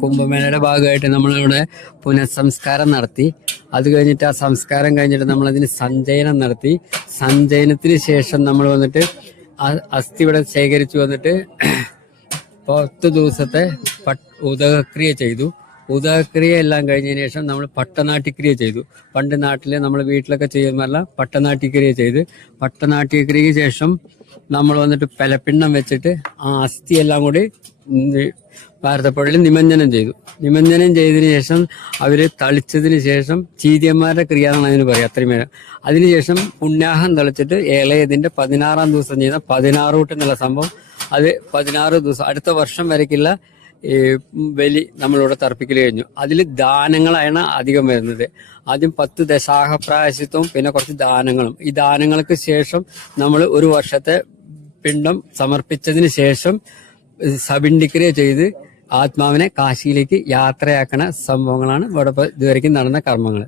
കുംഭമേളയുടെ ഭാഗമായിട്ട് നമ്മളിവിടെ പുനഃസംസ്കാരം നടത്തി. അത് കഴിഞ്ഞിട്ട് ആ സംസ്കാരം കഴിഞ്ഞിട്ട് നമ്മളതിന് സഞ്ചയനം നടത്തി. സഞ്ചയനത്തിന് ശേഷം നമ്മൾ വന്നിട്ട് അസ്ഥി ഇവിടെ ശേഖരിച്ചു വന്നിട്ട് 10 ദിവസത്തെ ഉദകക്രിയ ചെയ്തു. ഉദകക്രിയ എല്ലാം കഴിഞ്ഞതിന് ശേഷം നമ്മൾ പട്ടനാട്ടിക്രിയ ചെയ്തു. പണ്ട് നാട്ടില് നമ്മൾ വീട്ടിലൊക്കെ ചെയ്യുന്നതല്ല, പട്ടനാട്ടിക്രിയ ചെയ്ത് പട്ടനാട്ടിക്രിയക്ക് ശേഷം നമ്മൾ വന്നിട്ട് പലപ്പിണ്ണം വെച്ചിട്ട് ആ അസ്ഥി എല്ലാം കൂടി ഭാരതപ്പുഴയിൽ നിമഞ്ജനം ചെയ്തു. നിമഞ്ജനം ചെയ്തതിന് ശേഷം അവര് തളിച്ചതിന് ശേഷം ചീതിയന്മാരുടെ ക്രിയ എന്നാണ് അതിന് പറയുക. അത്രയും നേരം അതിനുശേഷം പുണ്യാഹം തളിച്ചിട്ട് ഇളയതിന്റെ 16-ാം ദിവസം ചെയ്ത 16 കൂട്ട് എന്നുള്ള സംഭവം, അത് 16 ദിവസം അടുത്ത വർഷം വരയ്ക്കുള്ള ഈ ബലി നമ്മളിവിടെ തർപ്പിക്കൽ കഴിഞ്ഞു. അതിൽ ദാനങ്ങളാണ് അധികം വരുന്നത്. ആദ്യം 10 ദശാഹ പ്രായശ്ചിത്വവും പിന്നെ കുറച്ച് ദാനങ്ങളും. ഈ ദാനങ്ങൾക്ക് ശേഷം നമ്മൾ ഒരു വർഷത്തെ പിണ്ഡം സമർപ്പിച്ചതിന് ശേഷം സപിണ്ഡിക്രിയ ചെയ്ത് ആത്മാവിനെ കാശിയിലേക്ക് യാത്രയാക്കണ സംഭവങ്ങളാണ് ഇവിടെ ഇതുവരെയ്ക്കും നടന്ന കർമ്മങ്ങൾ.